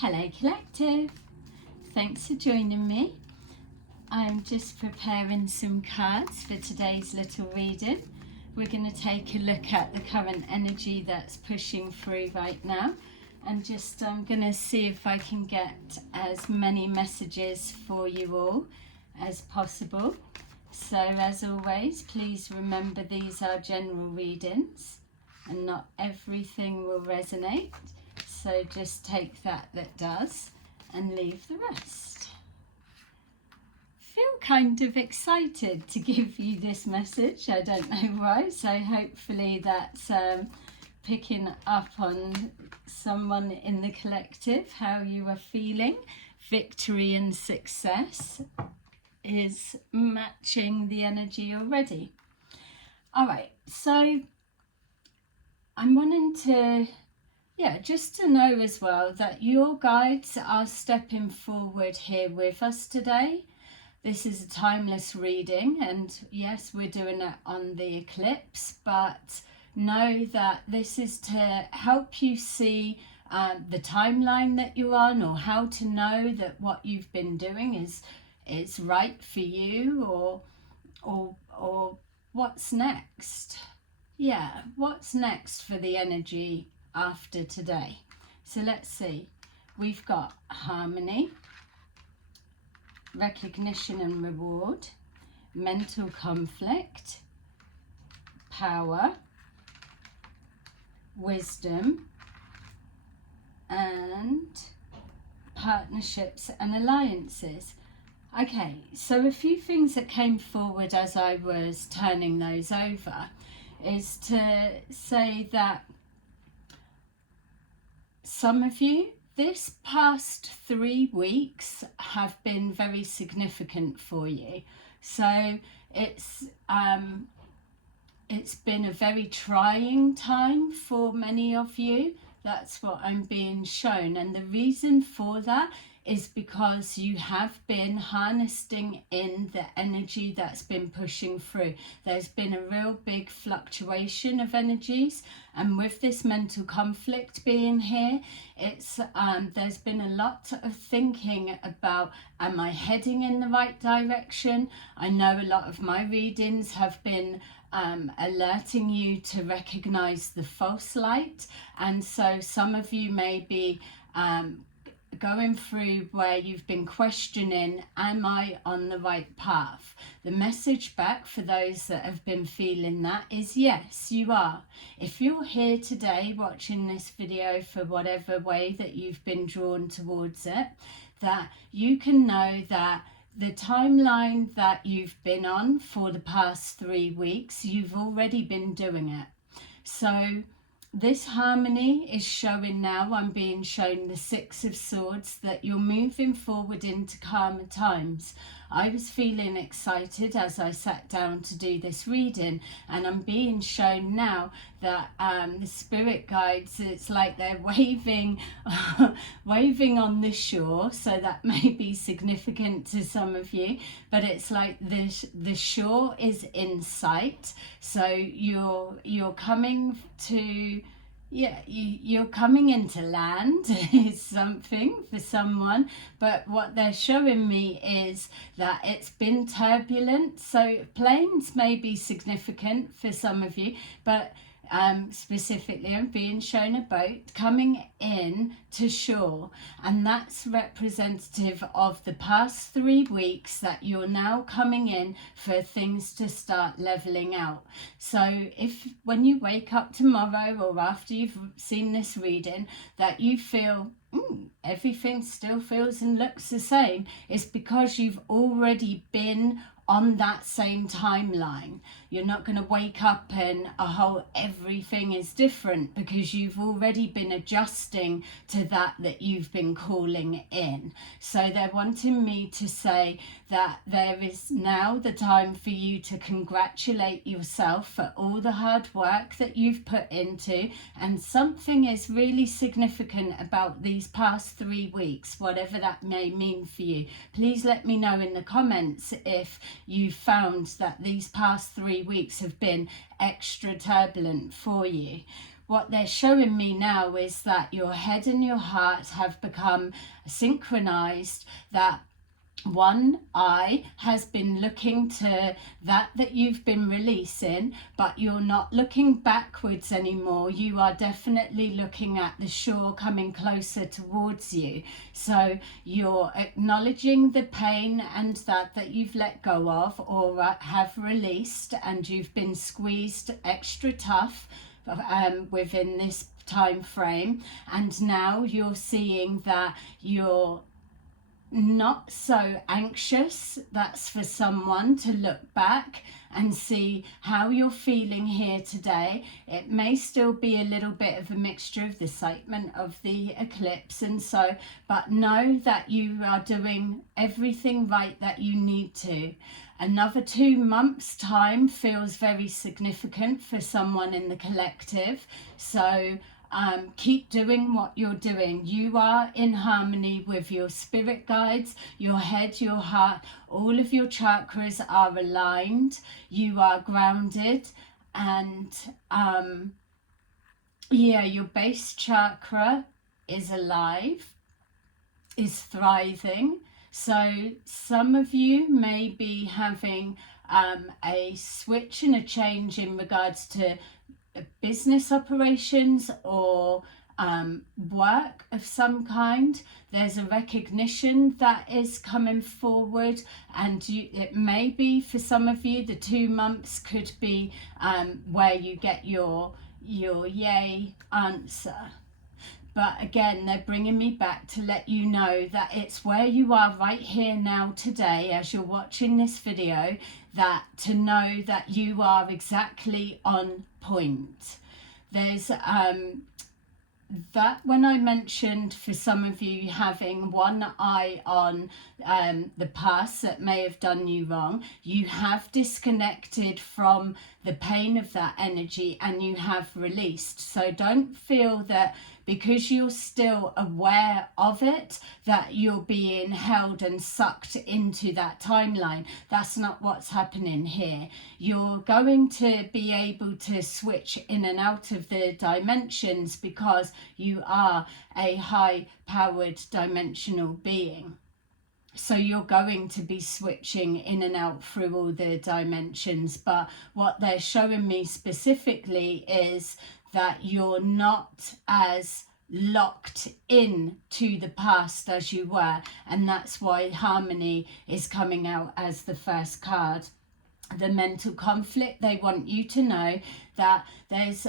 Hello Collective, thanks for joining me. I'm just preparing some cards for today's little reading. We're going to take a look at the current energy that's pushing through right now, and I'm going to see if I can get as many messages for you all as possible. So as always, please remember these are general readings and not everything will resonate. So just take that does and leave the rest. Feel kind of excited to give you this message. I don't know why. So hopefully that's picking up on someone in the collective, how you are feeling. Victory and success is matching the energy already. All right, so I'm wanting to just to know as well that your guides are stepping forward here with us today. This is a timeless reading, and yes, we're doing it on the eclipse, but know that this is to help you see the timeline that you're on, or how to know that what you've been doing is right for you, or what's next. Yeah, what's next for the energy after today. So let's see. We've got harmony, recognition and reward, mental conflict, power, wisdom, and partnerships and alliances. Okay, so a few things that came forward as I was turning those over is to say that some of you, this past 3 weeks have been very significant for you. So it's been a very trying time for many of you. That's what I'm being shown. And the reason for that is because you have been harnessing in the energy that's been pushing through. There's been a real big fluctuation of energies, and with this mental conflict being here, it's there's been a lot of thinking about, am I heading in the right direction? I know a lot of my readings have been alerting you to recognize the false light, and so some of you may be going through where you've been questioning, am I on the right path? The message back for those that have been feeling that is yes, you are. If you're here today watching this video for whatever way that you've been drawn towards it, that you can know that the timeline that you've been on for the past 3 weeks, you've already been doing it. So this harmony is showing now, I'm being shown the Six of Swords, that you're moving forward into calmer times. I was feeling excited as I sat down to do this reading, and I'm being shown now that the spirit guides, it's like they're waving waving on the shore. So that may be significant to some of you, but it's like the shore is in sight. So you're coming to, you're coming into land is something for someone, but what they're showing me is that it's been turbulent. So planes may be significant for some of you, but specifically I'm being shown a boat coming in to shore, and that's representative of the past 3 weeks that you're now coming in for things to start leveling out. So if when you wake up tomorrow or after you've seen this reading that you feel everything still feels and looks the same, it's because you've already been on that same timeline. You're not going to wake up and everything is different, because you've already been adjusting to that you've been calling in. So they're wanting me to say that there is now the time for you to congratulate yourself for all the hard work that you've put into, and something is really significant about these past 3 weeks, whatever that may mean for you. Please let me know in the comments if you found that these past 3 weeks have been extra turbulent for you. what they're showing me now is that your head and your heart have become synchronized, that one eye has been looking to that you've been releasing, but you're not looking backwards anymore. You are definitely looking at the shore coming closer towards you. So you're acknowledging the pain and that you've let go of or have released, and you've been squeezed extra tough within this time frame. And now you're seeing that you're not so anxious. That's for someone to look back and see how you're feeling here today. It may still be a little bit of a mixture of the excitement of the eclipse and so, but know that you are doing everything right that you need to. Another 2 months time feels very significant for someone in the collective. So keep doing what you're doing. You are in harmony with your spirit guides, your head, your heart. All of your chakras are aligned. You are grounded, and your base chakra is alive, is thriving. So some of you may be having a switch and a change in regards to business operations or work of some kind. There's a recognition that is coming forward, and it may be for some of you the 2 months could be where you get your yay answer. But again, they're bringing me back to let you know that it's where you are right here now today as you're watching this video, that to know that you are exactly on point. There's that when I mentioned for some of you having one eye on the past that may have done you wrong, you have disconnected from the pain of that energy and you have released. So don't feel that because you're still aware of it that you're being held and sucked into that timeline. That's not what's happening here. You're going to be able to switch in and out of the dimensions because you are a high-powered dimensional being. So you're going to be switching in and out through all the dimensions. But what they're showing me specifically is that you're not as locked in to the past as you were. And that's why harmony is coming out as the first card. The mental conflict, they want you to know that there's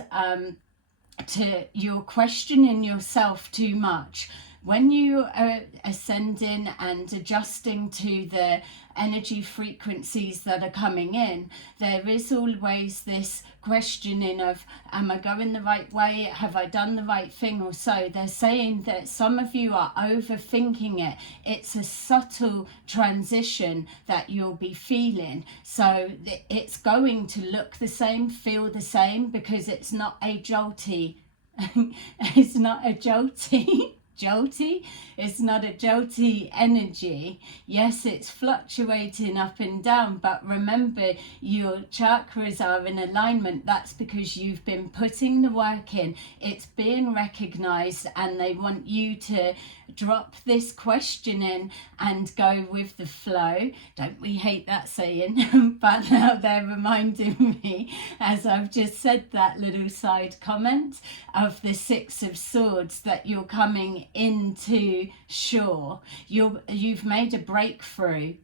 you're questioning yourself too much. When you are ascending and adjusting to the energy frequencies that are coming in, there is always this questioning of, am I going the right way? Have I done the right thing? Or so they're saying that some of you are overthinking it. It's a subtle transition that you'll be feeling. So it's going to look the same, feel the same, because it's not a jolty. It's not a jolty. It's not a jolty energy. Yes, it's fluctuating up and down, but remember your chakras are in alignment. That's because you've been putting the work in. It's being recognized, and they want you to drop this questioning and go with the flow. Don't we hate that saying? But now they're reminding me, as I've just said that little side comment of the Six of Swords, that you're coming into shore. You've made a breakthrough.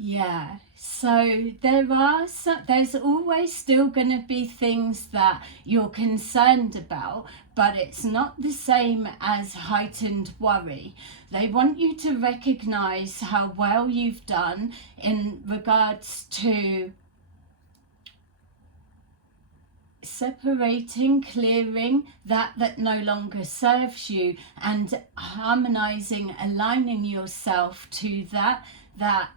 Yeah, so there's always still going to be things that you're concerned about, but it's not the same as heightened worry. They want you to recognize how well you've done in regards to separating, clearing that no longer serves you, and harmonizing, aligning yourself to that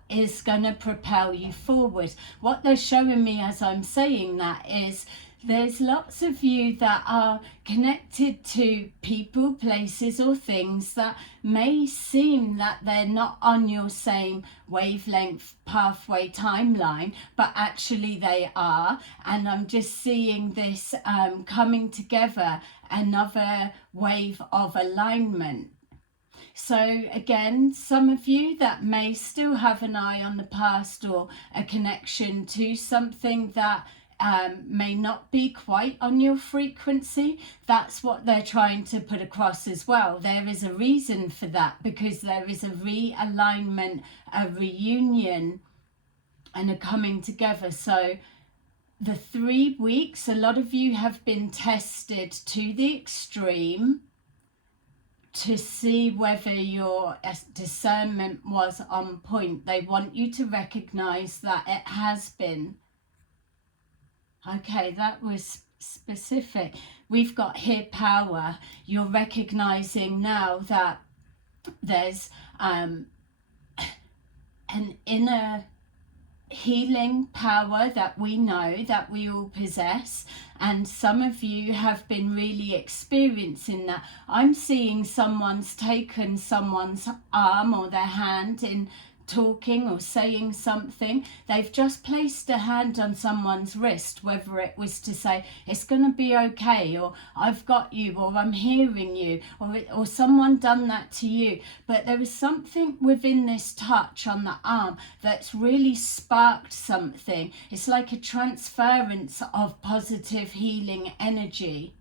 is going to propel you forward. What they're showing me as I'm saying that is There's lots of you that are connected to people, places or things that may seem that they're not on your same wavelength, pathway, timeline, but actually they are. And I'm just seeing this coming together, another wave of alignment. So again, some of you that may still have an eye on the past or a connection to something that may not be quite on your frequency, that's what they're trying to put across as well. There is a reason for that, because there is a realignment, a reunion and a coming together. So the 3 weeks, a lot of you have been tested to the extreme to see whether your discernment was on point. They want you to recognize that it has been. Okay, that was specific. We've got here power. You're recognizing now that there's an inner healing power that we know that we all possess, and some of you have been really experiencing that. I'm seeing someone's taken someone's arm or their hand in talking or saying something. They've just placed a hand on someone's wrist, whether it was to say it's going to be okay, or I've got you, or I'm hearing you, or someone done that to you. But there is something within this touch on the arm that's really sparked something. It's like a transference of positive healing energy.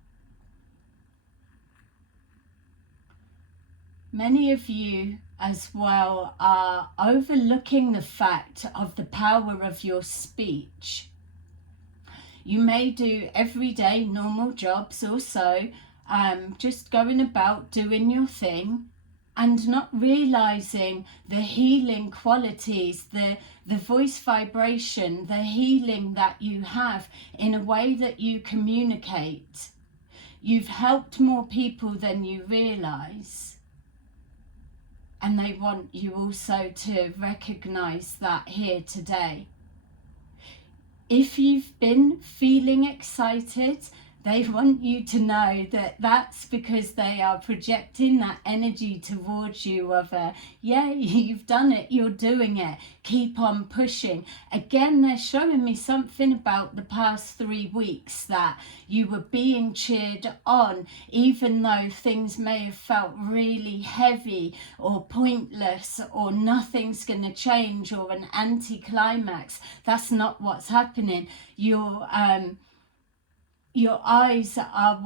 Many of you as well are overlooking the fact of the power of your speech. You may do everyday normal jobs or so, just going about doing your thing and not realizing the healing qualities, the voice vibration, the healing that you have in a way that you communicate. You've helped more people than you realize. And they want you also to recognize that here today. If you've been feeling excited, they want you to know that that's because they are projecting that energy towards you of a, yeah, you've done it, you're doing it, keep on pushing. Again, they're showing me something about the past 3 weeks, that you were being cheered on, even though things may have felt really heavy or pointless or nothing's going to change or an anticlimax. That's not what's happening. Your eyes are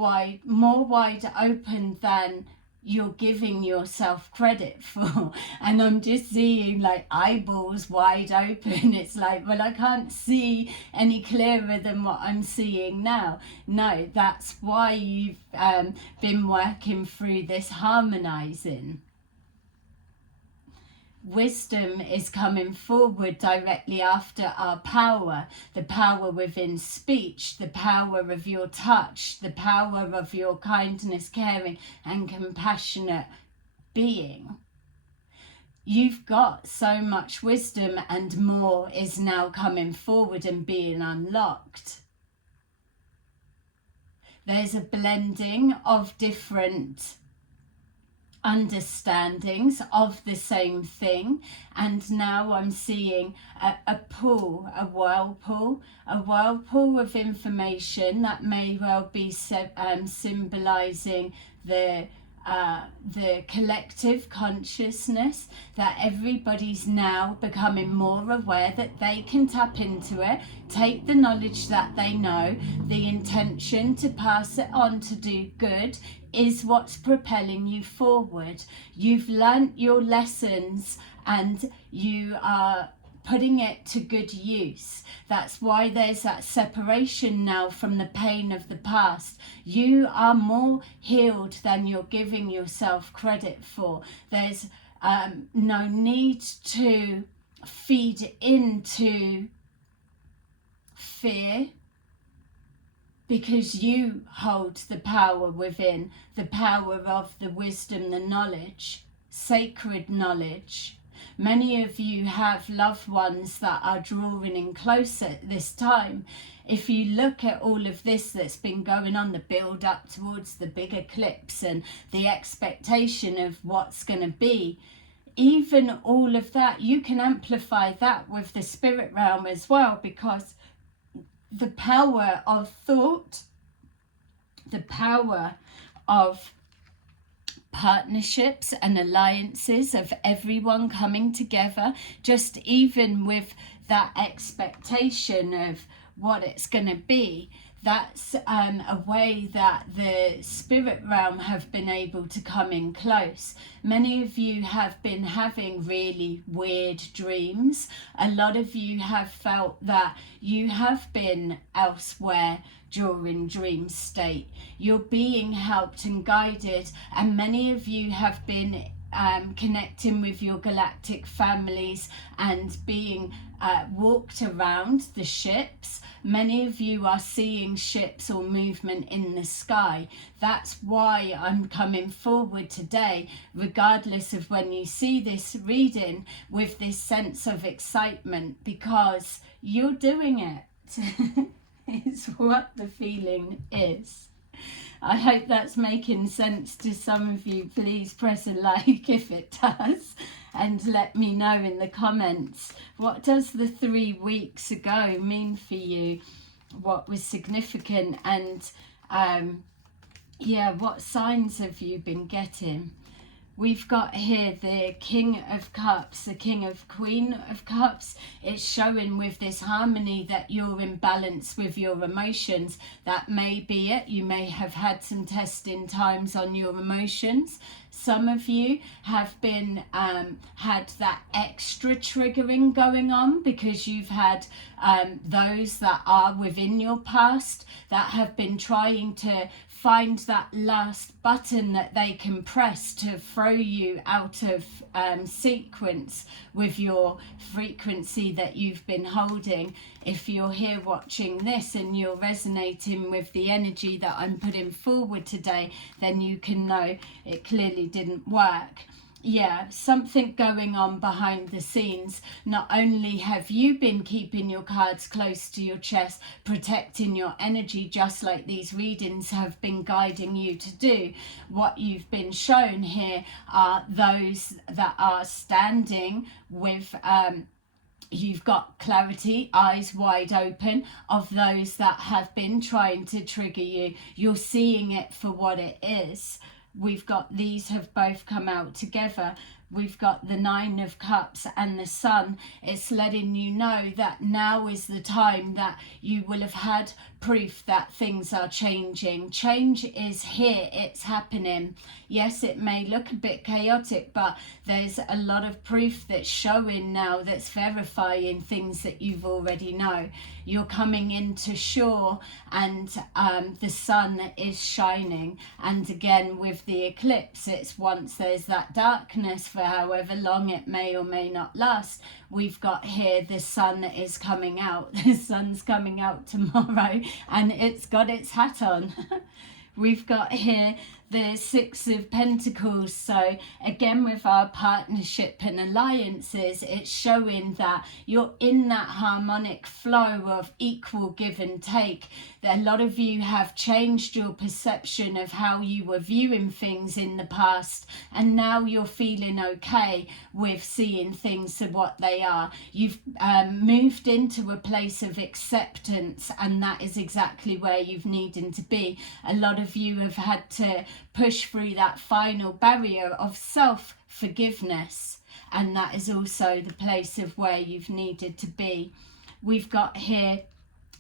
more wide open than you're giving yourself credit for. And I'm just seeing like eyeballs wide open. It's like, well, I can't see any clearer than what I'm seeing now. No, that's why you've been working through this harmonizing. Wisdom is coming forward directly after our power, the power within speech, the power of your touch, the power of your kindness, caring and compassionate being. You've got so much wisdom, and more is now coming forward and being unlocked. There's a blending of different understandings of the same thing, and now I'm seeing a pool, a whirlpool of information that may well be symbolizing the collective consciousness, that everybody's now becoming more aware that they can tap into it, take the knowledge that they know, the intention to pass it on to do good is what's propelling you forward. You've learnt your lessons and you are putting it to good use. That's why there's that separation now from the pain of the past. You are more healed than you're giving yourself credit for. There's no need to feed into fear, because you hold the power within, the power of the wisdom, the knowledge, sacred knowledge, Many of you have loved ones that are drawing in closer at this time. If you look at all of this that's been going on, the build up towards the big eclipse and the expectation of what's going to be, even all of that, you can amplify that with the spirit realm as well, because the power of thought, the power of partnerships and alliances, of everyone coming together, just even with that expectation of what it's going to be, that's a way that the spirit realm have been able to come in close. Many of you have been having really weird dreams. A lot of you have felt that you have been elsewhere during dream state. You're being helped and guided, and many of you have been connecting with your galactic families and being walked around the ships. Many of you are seeing ships or movement in the sky. That's why I'm coming forward today, regardless of when you see this reading, with this sense of excitement, because you're doing it. It's what the feeling is. I hope that's making sense to some of you. Please press a like if it does, and let me know in the comments, what does the 3 weeks ago mean for you? What was significant? And yeah, what signs have you been getting? We've got here the King of Cups, the King of Queen of Cups. It's showing with this harmony that you're in balance with your emotions. That may be it. You may have had some testing times on your emotions. Some of you have been had that extra triggering going on because you've had those that are within your past that have been trying to find that last button that they can press to throw you out of sequence with your frequency that you've been holding. If you're here watching this and you're resonating with the energy that I'm putting forward today, then you can know it clearly didn't work. Yeah, something going on behind the scenes. Not only have you been keeping your cards close to your chest, protecting your energy, just like these readings have been guiding you to do, what you've been shown here are those that are standing with you've got clarity, eyes wide open, of those that have been trying to trigger you. You're seeing it for what it is. We've got these have both come out together. We've got the 9 of Cups and the Sun. It's letting you know that now is the time that you will have had proof that things are changing. Change is here. It's happening. Yes, it may look a bit chaotic, but there's a lot of proof that's showing now, that's verifying things that you've already know. You're coming into shore, and the sun is shining. And again, with the eclipse, it's once there's that darkness for however long it may or may not last, we've got here the sun is coming out. The sun's coming out tomorrow, and it's got its hat on. We've got here the 6 of Pentacles. So again, with our partnership and alliances, it's showing that you're in that harmonic flow of equal give and take. That a lot of you have changed your perception of how you were viewing things in the past, and now you're feeling okay with seeing things for what they are. You've moved into a place of acceptance, and that is exactly where you've needed to be. A lot of you have had to push through that final barrier of self-forgiveness, and that is also the place of where you've needed to be. We've got here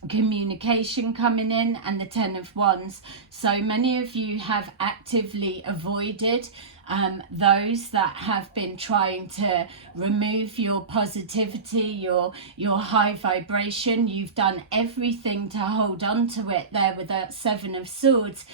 communication coming in, and the 10 of Wands. So many of you have actively avoided those that have been trying to remove your positivity, your high vibration. You've done everything to hold on to it there with that 7 of Swords.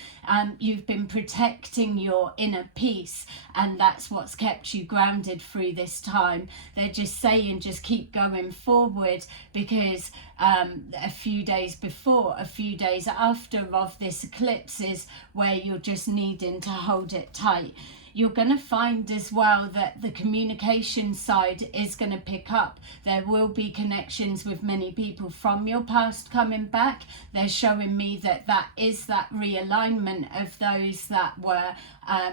You've been protecting your inner peace, and that's what's kept you grounded through this time. They're just saying, just keep going forward, because a few days before, a few days after of this eclipse is where you're just needing to hold it tight. You're going to find as well that the communication side is going to pick up. There will be connections with many people from your past coming back. They're showing me that that is that realignment of those that were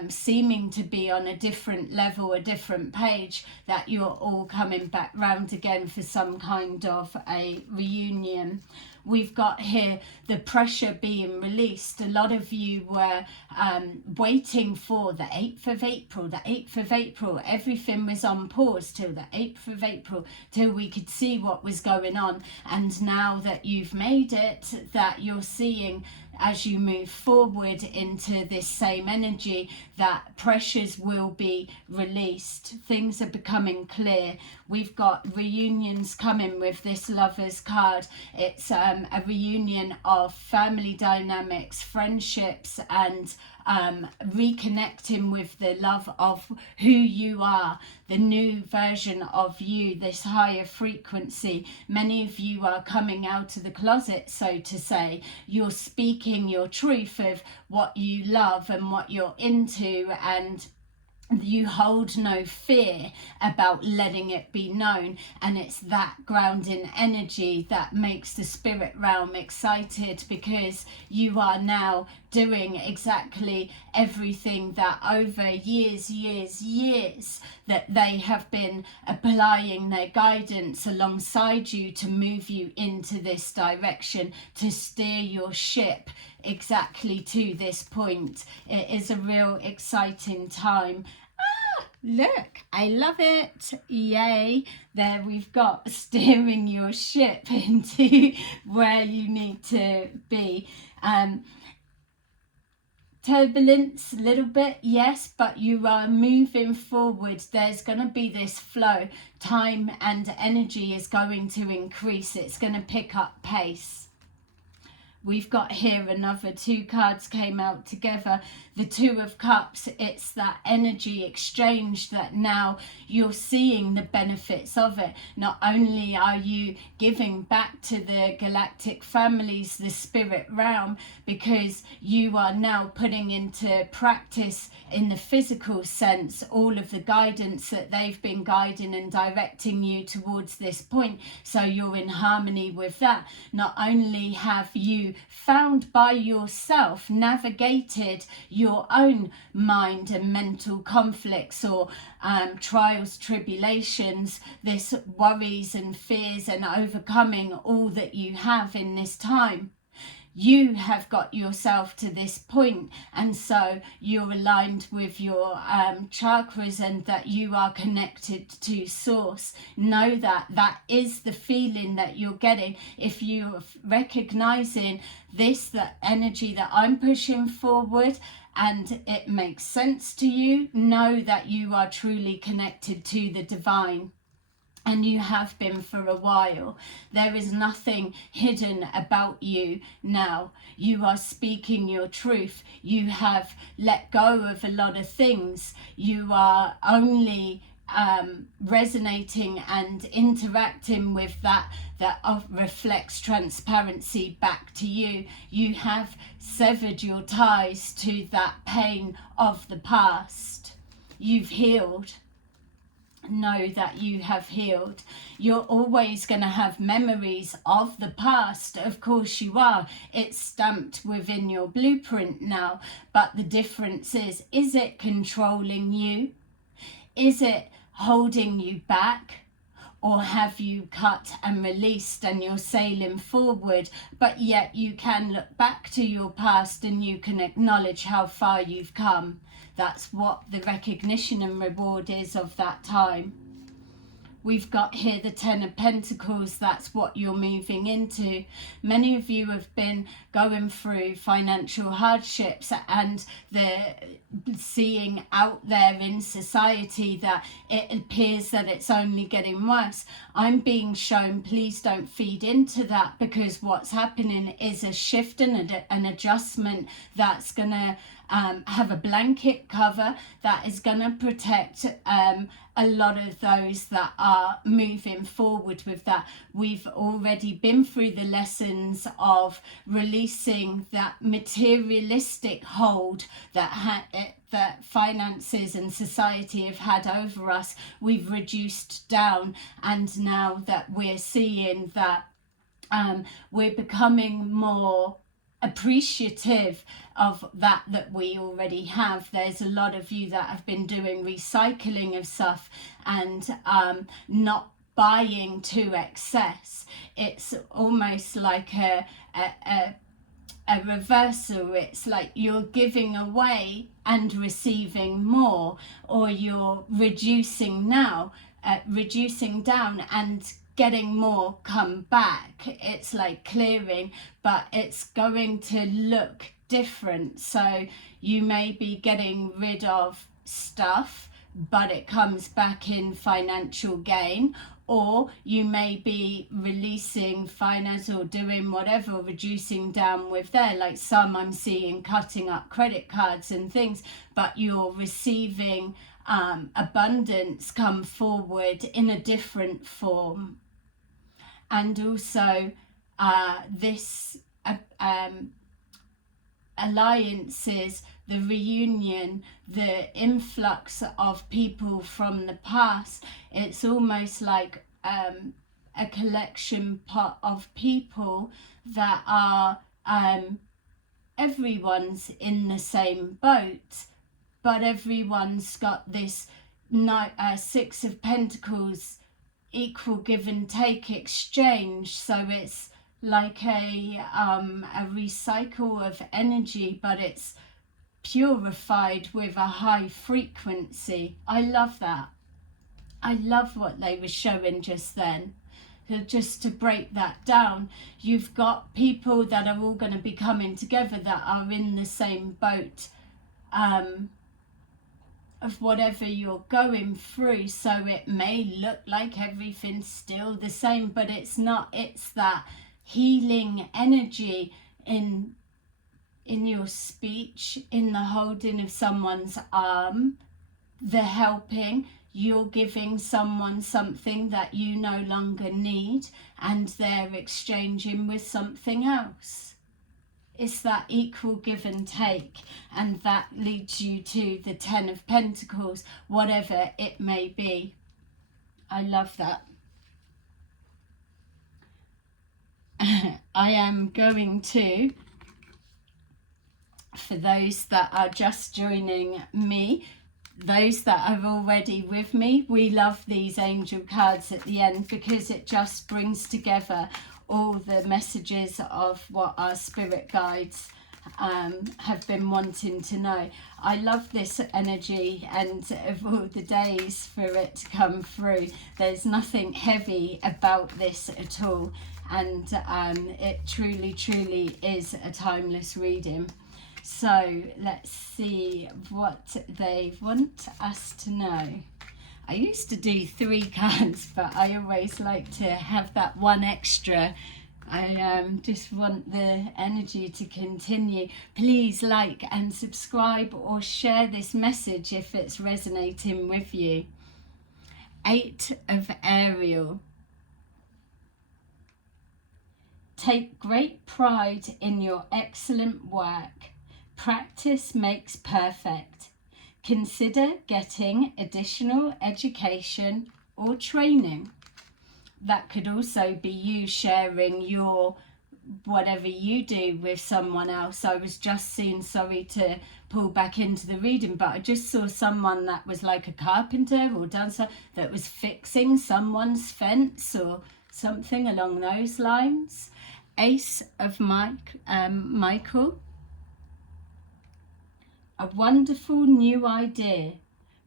seeming to be on a different level, a different page, that you're all coming back round again for some kind of a reunion. We've got here the pressure being released. A lot of you were waiting for the 8th of April, the 8th of April. Everything was on pause till the 8th of April, till we could see what was going on. And now that you've made it, that you're seeing as you move forward into this same energy, that pressures will be released. Things are becoming clear. We've got reunions coming with this Lovers card. It's a reunion of family dynamics, friendships, and reconnecting with the love of who you are, the new version of you, this higher frequency. Many of you are coming out of the closet, so to say. You're speaking your truth of what you love and what you're into, and you hold no fear about letting it be known. And it's that grounding energy that makes the spirit realm excited, because you are now doing exactly everything that over years that they have been applying their guidance alongside you to move you into this direction, to steer your ship exactly to this point. It is a real exciting time. Look, I love it. Yay. There we've got steering your ship into where you need to be. Turbulence a little bit, yes, but you are moving forward. There's going to be this flow. Time and energy is going to increase. It's going to pick up pace. We've got here another 2 cards came out together. The 2 of Cups, it's that energy exchange that now you're seeing the benefits of it. Not only are you giving back to the galactic families, the spirit realm, because you are now putting into practice in the physical sense all of the guidance that they've been guiding and directing you towards this point. So you're in harmony with that. Not only have you found by yourself, navigated your own mind and mental conflicts or trials, tribulations, this worries and fears, and overcoming all that you have in this time. You have got yourself to this point, and so you're aligned with your chakras, and that you are connected to source. Know that that is the feeling that you're getting. If you're recognizing this, the energy that I'm pushing forward, and it makes sense to you, know that you are truly connected to the divine. And you have been for a while. There is nothing hidden about you now. You are speaking your truth. You have let go of a lot of things. You are only resonating and interacting with that reflects transparency back to you. You have severed your ties to that pain of the past. You've healed. Know that you have healed. You're always going to have memories of the past. Of course you are. It's stamped within your blueprint now. But the difference is it controlling you? Is it holding you back? Or have you cut and released and you're sailing forward, but yet you can look back to your past and you can acknowledge how far you've come? That's what the recognition and reward is of that time. We've got here the 10 of Pentacles. That's what you're moving into. Many of you have been going through financial hardships, and they're seeing out there in society that it appears that it's only getting worse. I'm being shown, please don't feed into that, because what's happening is a shift and an adjustment that's going to have a blanket cover that is going to protect a lot of those that are moving forward with that. We've already been through the lessons of releasing that materialistic hold that finances and society have had over us. We've reduced down, and now that we're seeing that we're becoming more appreciative of that we already have. There's a lot of you that have been doing recycling of stuff and not buying to excess. It's almost like a reversal. It's like you're giving away and receiving more, or you're reducing down and getting more come back. It's like clearing, but it's going to look different. So you may be getting rid of stuff, but it comes back in financial gain, or you may be releasing finance or doing whatever, reducing down with there. Like some I'm seeing cutting up credit cards and things, but you're receiving abundance come forward in a different form. And also this alliances, the reunion, the influx of people from the past, it's almost like a collection pot of people that are everyone's in the same boat, but everyone's got this Six of Pentacles, equal give and take exchange. So it's like a recycle of energy, but it's purified with a high frequency. I love that. I love what they were showing just then. So just to break that down, you've got people that are all going to be coming together that are in the same boat of whatever you're going through. So it may look like everything's still the same, but it's not. It's that healing energy in your speech, in the holding of someone's arm, the helping. You're giving someone something that you no longer need, and they're exchanging with something else. It's that equal give and take, and that leads you to the Ten of Pentacles, whatever it may be. I love that. I am going to, for those that are just joining me, those that are already with me, we love these angel cards at the end because it just brings together all the messages of what our spirit guides have been wanting to know. I love this energy, and of all the days for it to come through, there's nothing heavy about this at all, and it truly is a timeless reading. So let's see what they want us to know. I used to do 3 cards, but I always like to have that one extra. I just want the energy to continue. Please like and subscribe or share this message if it's resonating with you. 8 of Aries. Take great pride in your excellent work. Practice makes perfect. Consider getting additional education or training. That could also be you sharing your whatever you do with someone else. I was just seeing, sorry to pull back into the reading, but I just saw someone that was like a carpenter or dancer that was fixing someone's fence or something along those lines. Ace of Michael. A wonderful new idea.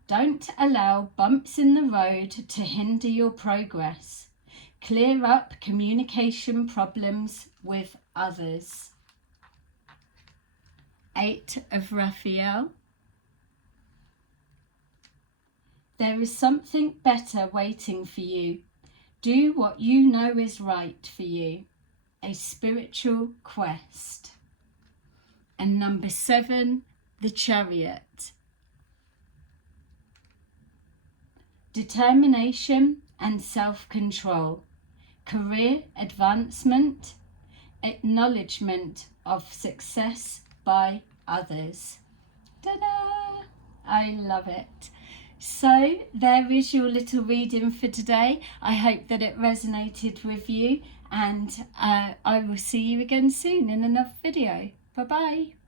Don't allow bumps in the road to hinder your progress. Clear up communication problems with others. 8 of Raphael. There is something better waiting for you. Do what you know is right for you. A spiritual quest. And number 7, the Chariot. Determination and self-control. Career advancement. Acknowledgement of success by others. Ta-da! I love it. So there is your little reading for today. I hope that it resonated with you, and I will see you again soon in another video. Bye bye.